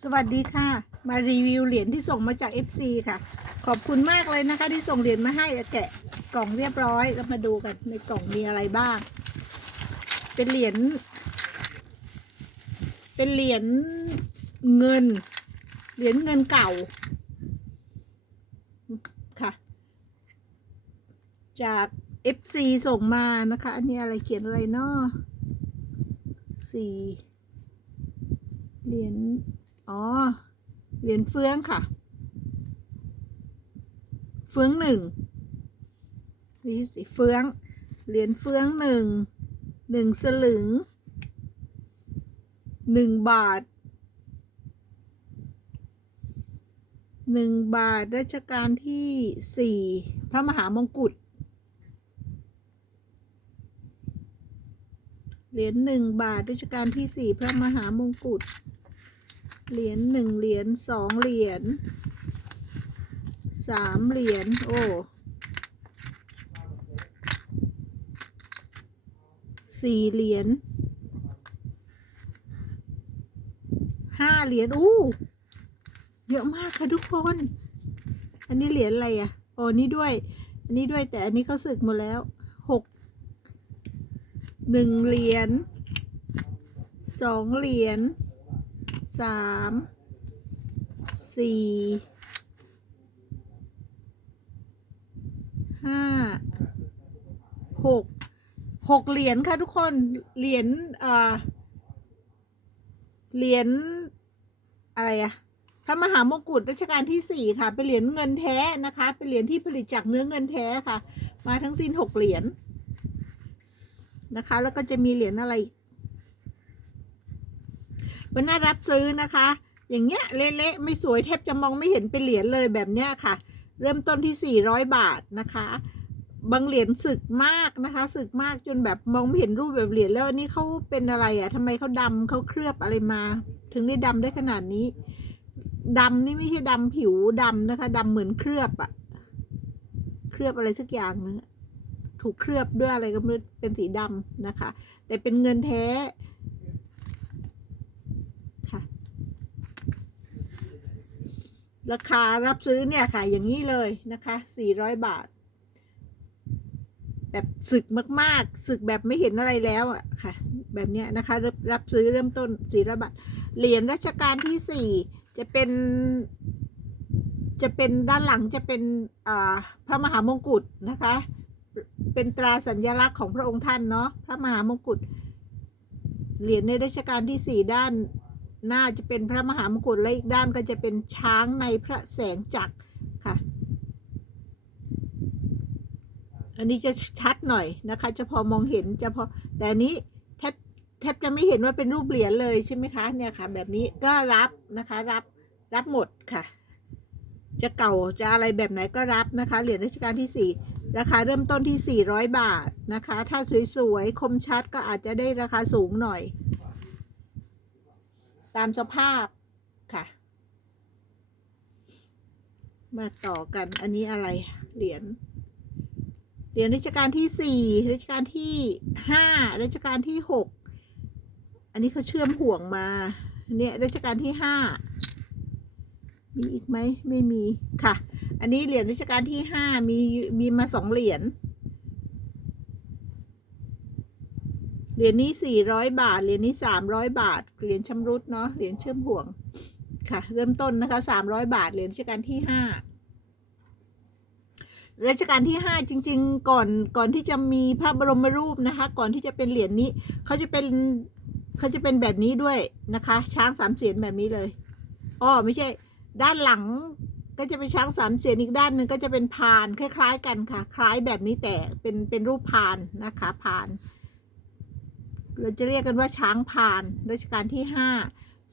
สวัสดีค่ะ มารีวิวเหรียญที่ส่งมาจาก FC ค่ะ ขอบคุณมากเลยนะคะ ที่ส่งเหรียญมาให้แกะกล่องเรียบร้อยแล้วมาดูกันในกล่องมีอะไรบ้าง เป็นเหรียญเป็นเหรียญเงิน เหรียญเงินเก่าค่ะ จาก FC ส่งมานะคะ อันนี้อะไรเขียนอะไรเนาะสี่เหรียญ อ๋อ เหรียญเฟืองค่ะ เฟืองหนึ่งนี่สิเฟือง เหรียญเฟืองหนึ่ง หนึ่งสลึง หนึ่งบาท หนึ่งบาทรัชกาลที่สี่พระมหามงกุฎเหรียญหนึ่งบาทรัชกาลที่สี่พระมหามงกุฎ เหรียญหนึ่งเหรียญสองเหรียญสามเหรียญโอ้สี่เหรียญห้าเหรียญอู้เยอะมากค่ะทุกคน อันนี้เหรียญอะไรอะโอ้นี่ด้วย อันนี้ด้วยแต่อันนี้เขาสึกหมดแล้วหกหนึ่งเหรียญสองเหรียญ สามสี่ห้าหกหกเหรียญค่ะทุกคนเหรียญอ่าเหรียญอะไรอะพระมหามงกุฎรัชกาลที่สี่ค่ะ เป็นเหรียญเงินแท้นะคะ เป็นเหรียญที่ผลิตจากเนื้อเงินแท้ค่ะ มาทั้งสิ้นหกเหรียญนะคะ แล้วก็จะมีเหรียญอะไรอีก มันน่ารับซื้อนะคะ อย่างเงี้ยเละๆไม่สวยแทบจะมองไม่เห็นเป็นเหรียญเลยแบบเนี้ยค่ะ เริ่มต้นที่ 400 บาทนะคะบางเหรียญสึกมากนะคะสึกมากจนแบบมองไม่เห็นรูปแบบเหรียญแล้วอันนี้เขาเป็นอะไรอะ่ะทำไมเขาดำเขาเคลือบอะไรมา ถึงได้ดำได้ขนาดนี้ดำนี่ไม่ใช่ดำผิวดำนะคะดำเหมือนเคลือบอะเคลือบอะไรสักอย่างนึงอถูกเคลือบด้วยอะไรก็ไม่รู้เป็นสีดำนะคะ แต่เป็นเงินแท้ ค่ะ ราคารับซื้อเนี่ยค่ะอย่างนี้เลยนะคะ400 บาท แบบสึกมากๆ สึกแบบไม่เห็นอะไรแล้วอะค่ะ แบบเนี้ยนะคะรับรับซื้อเริ่มต้น400บาทเหรียญรัชกาลที่ 4 จะเป็น จะเป็นด้านหลังจะเป็นอ่าพระมหามงกุฎนะคะ เป็นตราสัญลักษณ์ของพระองค์ท่านเนาะพระมหามงกุฎเหรียญในรัชกาลที่สี่ด้าน หน้าจะเป็นพระมหามงกุฎและอีกด้านก็จะเป็นช้างในพระแสงจักรค่ะ อันนี้จะชัดหน่อยนะคะ จะพอมองเห็นจะพอแต่อันนี้แทบแทบจะไม่เห็นว่าเป็นรูปเหรียญเลยใช่ไหมคะเนี่ยค่ะ แบบนี้ก็รับนะคะรับรับหมดค่ะ จะเก่าจะอะไรแบบไหนก็รับนะคะ เหรียญรัชกาลที่สี่ราคาเริ่มต้นที่ 400 บาทนะคะ ถ้าสวยๆคมชัดก็อาจจะได้ราคาสูงหน่อย ตามสภาพค่ะ มาต่อกันอันนี้อะไรเหรียญเหรียญรัชกาลที่สี่รัชกาลที่ห้ารัชกาลที่หกอันนี้เขาเชื่อมห่วงมา เนี่ยรัชกาลที่ห้ามีอีกไหมไม่มีค่ะ อันนี้เหรียญรัชกาลที่ห้ามีมีมาสองเหรียญ เหรียญนี้สี่ร้อยบาท เหรียญนี้สามร้อยบาท เหรียญชำรุดเนาะ เหรียญเชื่อมห่วง ค่ะ เริ่มต้นนะคะสามร้อยบาท เหรียญรัชกาลที่ห้ารัชกาลที่ห้าจริง ๆ ก่อน ก่อนที่จะมีพระบรมรูปนะคะ ก่อนที่จะเป็นเหรียญนี้ เขาจะเป็นเขาจะเป็นแบบนี้ด้วยนะคะ ช้างสามเสียนแบบนี้เลยอ้อไม่ใช่ ด้านหลังก็จะเป็นช้างสามเสียนอีกด้านหนึ่งก็จะเป็นพาน คล้าย ๆ กันค่ะ คล้ายแบบนี้แต่เป็นเป็นรูปพานนะคะพาน เราจะเรียกกันว่าช้างพานรัชกาลที่ห้า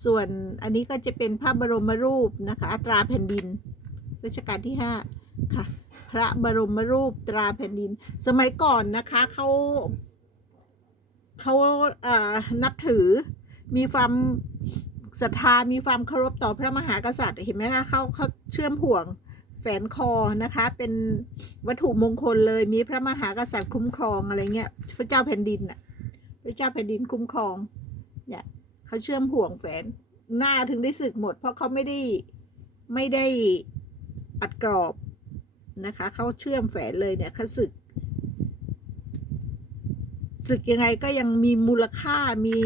ส่วนอันนี้ก็จะเป็นพระบรมรูปนะคะอัตราแผ่นดินรัชกาลที่ห้าค่ะ พระบรมรูปตราแผ่นดิน สมัยก่อนนะคะเขาเขาเอ่อนับถือมีความศรัทธามีความเคารพต่อพระมหากษัตริย์เห็นไหมคะเขาเขาเชื่อมห่วงแฝนคอนะคะ เป็นวัตถุมงคลเลยมีพระมหากษัตริย์คุ้มครองอะไรเงี้ยพระเจ้าแผ่นดินน่ะ พระเจ้าแผ่นดินคุ้มครอง เนี่ยเขาเชื่อมห่วงแฝนหน้าถึงได้สึกหมด เพราะเขาไม่ได้ไม่ได้อัดกรอบนะคะเขาเชื่อมแฝนเลยเนี่ยเขาสึกสึกยังไงก็ยังมีมูลค่ามี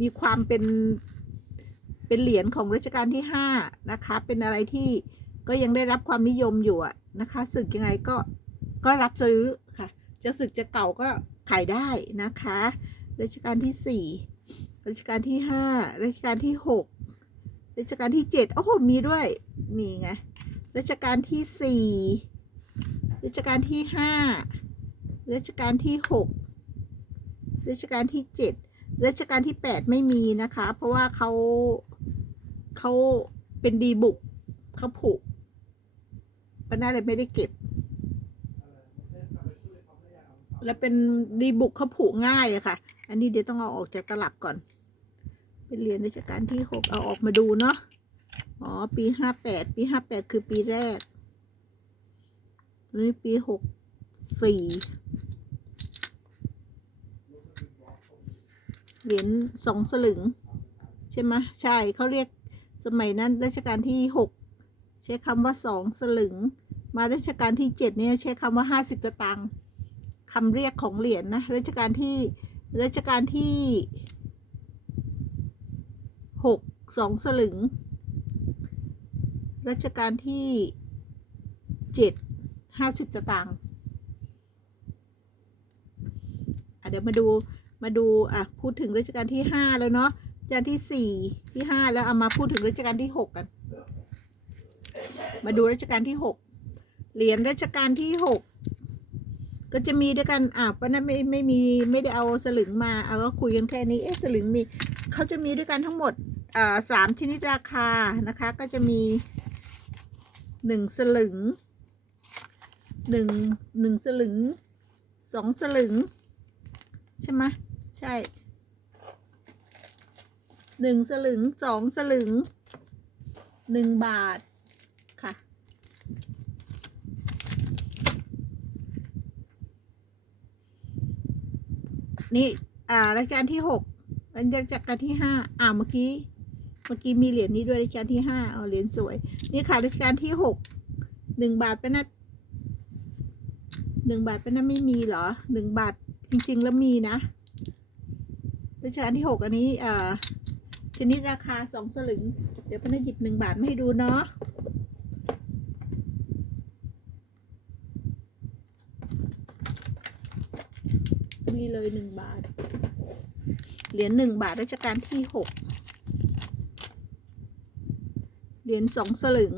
มีความเป็นเป็นเหรียญของรัชกาลที่ห้านะคะ เป็นอะไรที่ก็ยังได้รับความนิยมอยู่นะคะสึกยังไงก็ก็รับซื้อค่ะ จะสึกจะเก่าก็ขายได้นะคะ รัชกาลที่สี่รัชกาลที่ห้ารัชกาลที่หกรัชกาลที่เจ็ดโอ้โห มีด้วย นี่ไง รัชกาลที่สี่รัชกาลที่ห้ารัชกาลที่หกรัชกาลที่เจ็ดรัชกาลที่แปดไม่มีนะคะ เพราะว่าเขาเขาเป็นดีบุกเขาผูกปาน่าเลยไม่ได้เก็บ แล้วเป็นดีบุกเขาผูกง่ายอะค่ะ อันนี้เดี๋ยวต้องเอาออกจากตลับก่อน เป็นเหรียญรัชกาลที่หกเอาออกมาดูเนาะ อ๋อ ปีห้าแปด ปีห้าแปดคือปีแรกนนี้ปีหกสี่เหรียญสองสลึง ใช่ไหมใช่เขาเรียกสมัยนั้นรัชกาลที่หกใช้คำว่าสองสลึง มารัชกาลที่เจ็ดเนี่ยใช้คำว่าห้าสิบสตางค์คำเรียกของเหรียญนะรัชกาลที่ รัชกาลที่หกสองสลึง รัชกาลที่เจ็ดห้าสิบสตางค์เดี๋ยวมาดูมาดูอะพูดถึงรัชกาลที่ห้าแล้วเนาะรัชกาลที่สี่ที่ห้าแล้วเอามาพูดถึงรัชกาลที่หกกัน มาดูรัชกาลที่หกเหรียญรัชกาลที่หก ก็จะมีด้วยกันอะเพราะนั้นไม่ไม่มีไม่ได้เอาสลึงมาเอาก็คุยกันแค่นี้เอ๊ะสลึงมีเขาจะมีด้วยกันทั้งหมดอ่าสามชนิดราคานะคะ ก็จะมีหนึ่งสลึงหนึ่งหนึ่งสลึงสองสลึง ใช่ไหมใช่หนึ่งสลึงสองสลึงหนึ่งบาทค่ะ นี่อ่ารัชกาลที่หกรัชกาลที่ห้าอ่าเมื่อกี้ เมื่อกี้มีเหรียญนี้ด้วยรัชกาลที่ห้าเอาเหรียญสวย นี่ค่ะรัชกาลที่หกหนึ่งบาทเป็นนัดหนึ่งบาทเป็นนัดไม่มีเหรอหนึ่งบาทจริง ๆ แล้วมีนะรัชกาลที่หกอันนี้อ่าชนิดราคาสองสลึง เดี๋ยวพนักหยิบหนึ่งบาทมาให้ดูเนาะ นี่เลยหนึ่งบาท เหรียญหนึ่งบาทรัชกาลที่หกเหรียญสองสลึง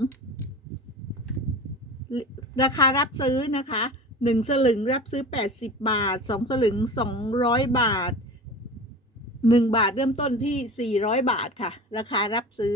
ราคารับซื้อนะคะหนึ่งสลึงรับซื้อแปดสิบบาทสองสลึงสองร้อยบาทหนึ่งบาทเริ่มต้นที่สี่ร้อยบาทค่ะ ราคารับซื้อ